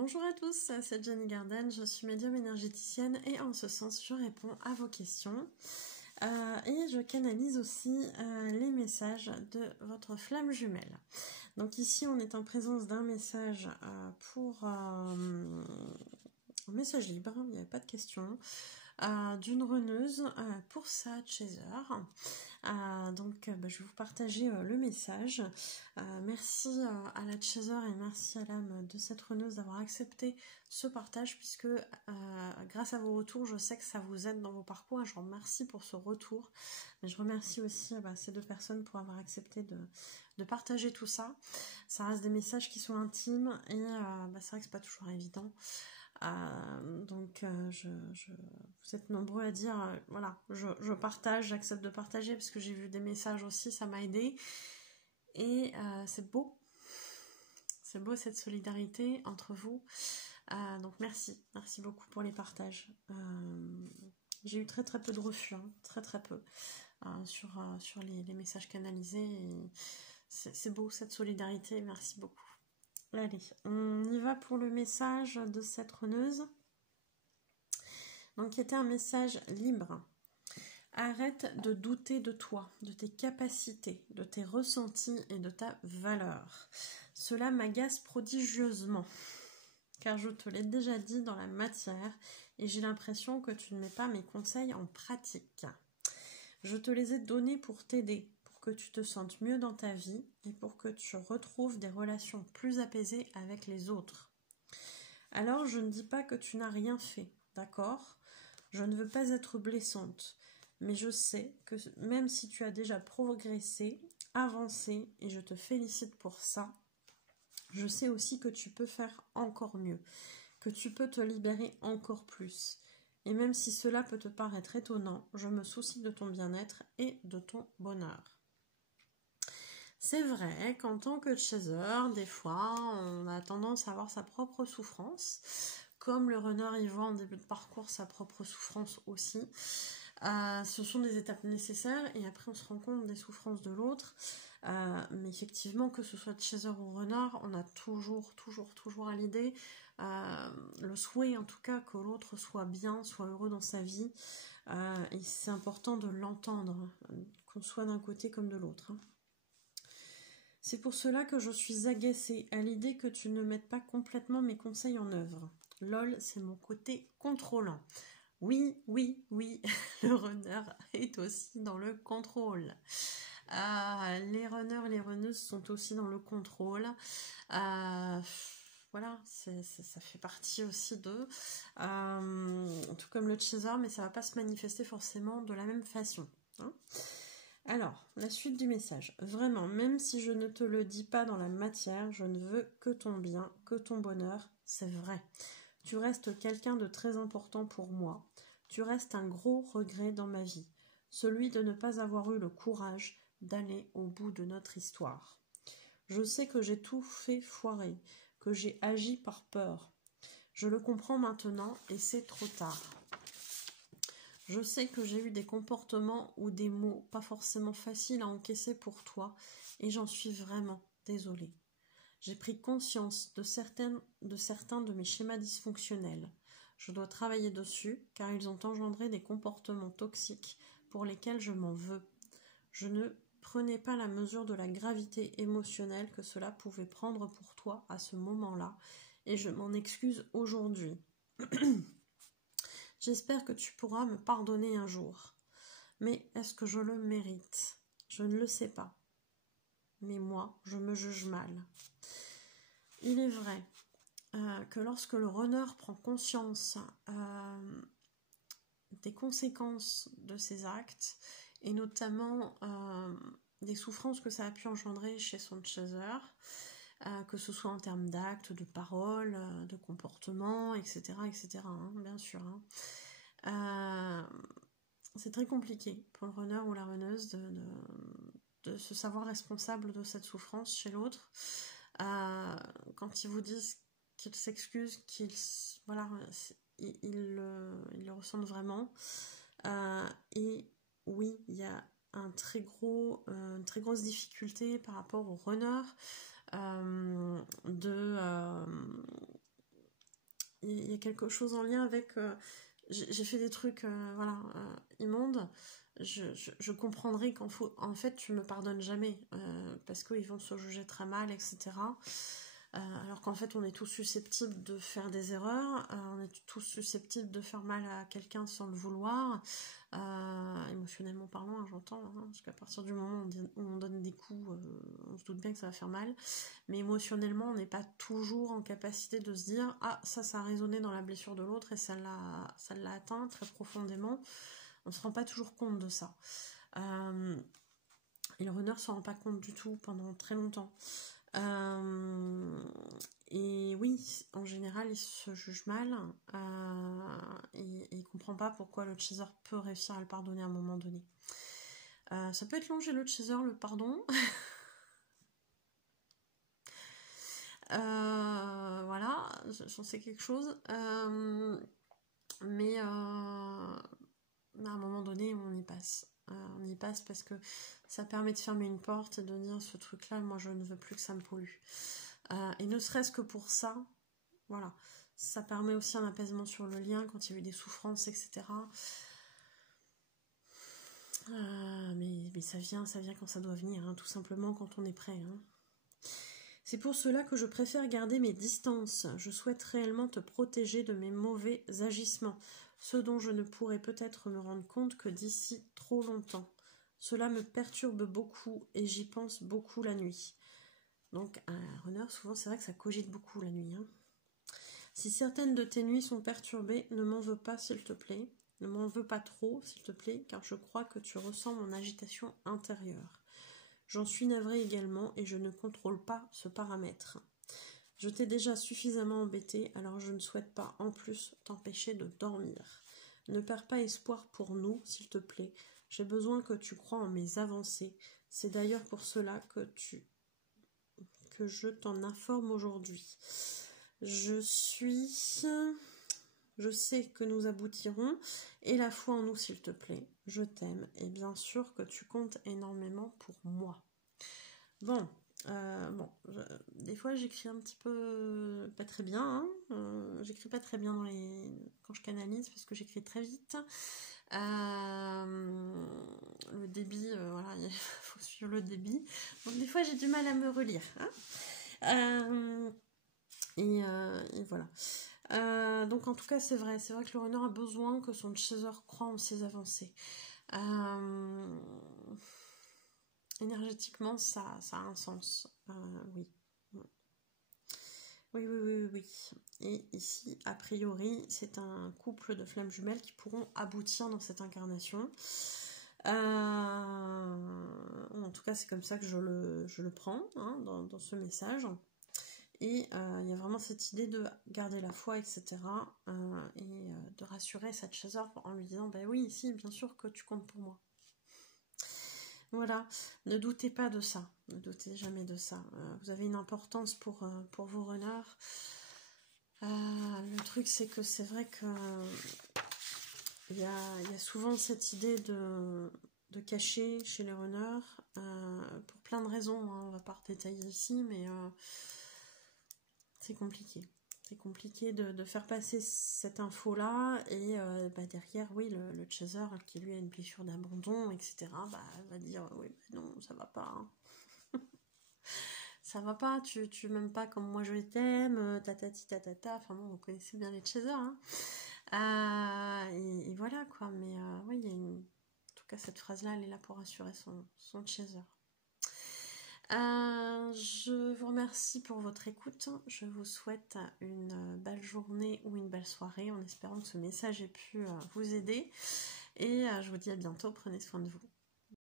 Bonjour à tous, c'est Jenny Garden, je suis médium énergéticienne et en ce sens je réponds à vos questions et je canalise aussi les messages de votre flamme jumelle. Donc ici on est en présence d'un message pour un message libre, il n'y avait pas de question, d'une reneuse pour sa chaser. Donc je vais vous partager le message. Merci à la chaser et merci à l'âme de cette reneuse d'avoir accepté ce partage puisque grâce à vos retours, je sais que ça vous aide dans vos parcours et je vous remercie pour ce retour. Mais je remercie aussi ces deux personnes pour avoir accepté de partager tout ça. Ça reste des messages qui sont intimes et c'est vrai que c'est pas toujours évident. Vous êtes nombreux à dire voilà, je partage, j'accepte de partager parce que j'ai vu des messages aussi, ça m'a aidé et c'est beau cette solidarité entre vous, donc merci beaucoup pour les partages. J'ai eu très peu de refus, très peu sur les messages canalisés, c'est beau cette solidarité, merci beaucoup. Allez, on y va pour le message de cette reneuse. Donc, qui était un message libre. Arrête de douter de toi, de tes capacités, de tes ressentis et de ta valeur. Cela m'agace prodigieusement, car je te l'ai déjà dit dans la matière et j'ai l'impression que tu ne mets pas mes conseils en pratique. Je te les ai donnés pour t'aider, pour que tu te sentes mieux dans ta vie et pour que tu retrouves des relations plus apaisées avec les autres. Alors, je ne dis pas que tu n'as rien fait, d'accord ? Je ne veux pas être blessante, mais je sais que même si tu as déjà progressé, avancé, et je te félicite pour ça, je sais aussi que tu peux faire encore mieux, que tu peux te libérer encore plus. Et même si cela peut te paraître étonnant, je me soucie de ton bien-être et de ton bonheur. C'est vrai qu'en tant que chaser, des fois, on a tendance à avoir sa propre souffrance. Comme le runner y voit en début de parcours sa propre souffrance aussi. Ce sont des étapes nécessaires et après on se rend compte des souffrances de l'autre. Mais effectivement, que ce soit chaser ou runner, on a toujours à l'idée le souhait en tout cas que l'autre soit bien, soit heureux dans sa vie. Et c'est important de l'entendre, qu'on soit d'un côté comme de l'autre. C'est pour cela que je suis agacée à l'idée que tu ne mettes pas complètement mes conseils en œuvre. Lol, c'est mon côté contrôlant. Oui, le runner est aussi dans le contrôle. Les runners et les runneuses sont aussi dans le contrôle. Voilà, ça fait partie aussi d'eux. Tout comme le chaser, mais ça ne va pas se manifester forcément de la même façon. Alors, la suite du message. Vraiment, même si je ne te le dis pas dans la matière, je ne veux que ton bien, que ton bonheur, c'est vrai. Tu restes quelqu'un de très important pour moi. Tu restes un gros regret dans ma vie, celui de ne pas avoir eu le courage d'aller au bout de notre histoire. Je sais que j'ai tout fait foirer, que j'ai agi par peur. Je le comprends maintenant et c'est trop tard. Je sais que j'ai eu des comportements ou des mots pas forcément faciles à encaisser pour toi et j'en suis vraiment désolée. J'ai pris conscience de certains de mes schémas dysfonctionnels. Je dois travailler dessus car ils ont engendré des comportements toxiques pour lesquels je m'en veux. Je ne prenais pas la mesure de la gravité émotionnelle que cela pouvait prendre pour toi à ce moment-là et je m'en excuse aujourd'hui. J'espère que tu pourras me pardonner un jour. Mais est-ce que je le mérite ? Je ne le sais pas. Mais moi, je me juge mal. Il est vrai que lorsque le runner prend conscience des conséquences de ses actes, et notamment des souffrances que ça a pu engendrer chez son chaser, que ce soit en termes d'actes, de paroles, de comportements, etc., bien sûr. C'est très compliqué pour le runner ou la runneuse de se savoir responsable de cette souffrance chez l'autre. Quand ils vous disent qu'ils s'excusent, qu'ils le ressentent vraiment. Et oui, il y a une très grosse difficulté par rapport au runner y a quelque chose en lien avec... j'ai fait des trucs voilà, immondes. Je comprendrai en fait, tu me pardonnes jamais. Parce qu'ils vont se juger très mal, etc. Alors qu'en fait, on est tous susceptibles de faire des erreurs. On est tous susceptibles de faire mal à quelqu'un sans le vouloir. Émotionnellement parlant, hein, j'entends, hein, parce qu'à partir du moment où on donne des coups, on se doute bien que ça va faire mal, mais émotionnellement on n'est pas toujours en capacité de se dire ah ça a résonné dans la blessure de l'autre et ça l'a atteint très profondément. On se rend pas toujours compte de ça, et le runner s'en rend pas compte du tout pendant très longtemps. Et oui, en général, il se juge mal et il comprend pas pourquoi le chaser peut réussir à le pardonner à un moment donné. Ça peut être long chez le chaser, le pardon. Voilà, j'en sais quelque chose. Mais à un moment donné, on y passe. On y passe parce que ça permet de fermer une porte et de dire ce truc-là, moi je ne veux plus que ça me pollue. Et ne serait-ce que pour ça, voilà, ça permet aussi un apaisement sur le lien quand il y a eu des souffrances, etc. Mais ça vient quand ça doit venir, hein, tout simplement quand on est prêt. Hein. C'est pour cela que je préfère garder mes distances. Je souhaite réellement te protéger de mes mauvais agissements, ce dont je ne pourrai peut-être me rendre compte que d'ici trop longtemps. Cela me perturbe beaucoup et j'y pense beaucoup la nuit. Donc, un runner, souvent, c'est vrai que ça cogite beaucoup la nuit. Hein. Si certaines de tes nuits sont perturbées, ne m'en veux pas, s'il te plaît. Ne m'en veux pas trop, s'il te plaît, car je crois que tu ressens mon agitation intérieure. J'en suis navrée également et je ne contrôle pas ce paramètre. Je t'ai déjà suffisamment embêté, alors je ne souhaite pas en plus t'empêcher de dormir. Ne perds pas espoir pour nous, s'il te plaît. J'ai besoin que tu crois en mes avancées. C'est d'ailleurs pour cela que je t'en informe aujourd'hui. Je sais que nous aboutirons, et la foi en nous, s'il te plaît. Je t'aime, et bien sûr que tu comptes énormément pour moi. Bon, des fois j'écris un petit peu pas très bien, hein. J'écris pas très bien quand je canalise parce que j'écris très vite. Le débit, voilà, il faut suivre le débit. Donc des fois j'ai du mal à me relire. Hein. Et voilà. Donc en tout cas c'est vrai que le runner a besoin que son chaser croit en ses avancées. Énergétiquement ça a un sens. Oui. Oui. Et ici, a priori, c'est un couple de flammes jumelles qui pourront aboutir dans cette incarnation. En tout cas, c'est comme ça que je le prends, hein, dans ce message. Et il y a vraiment cette idée de garder la foi, etc. Et de rassurer cette chaser en lui disant, bah oui, ici, bien sûr que tu comptes pour moi. Voilà, ne doutez pas de ça, ne doutez jamais de ça. Vous avez une importance pour vos runners. Le truc, c'est que c'est vrai que il y a souvent cette idée de cacher chez les runners, pour plein de raisons, hein, on va pas détailler ici, mais c'est compliqué. C'est compliqué de faire passer cette info-là et derrière, oui, le chaser qui lui a une blessure d'abandon, etc., va dire oui, non, ça va pas. Hein. Ça va pas, tu m'aimes pas comme moi je t'aime, tatati tatata, enfin bon, vous connaissez bien les chasers. Hein. Et voilà quoi, mais oui, en tout cas, cette phrase-là, elle est là pour rassurer son chaser. Je vous remercie pour votre écoute. Je vous souhaite une belle journée ou une belle soirée en espérant que ce message ait pu vous aider. Et je vous dis à bientôt. Prenez soin de vous.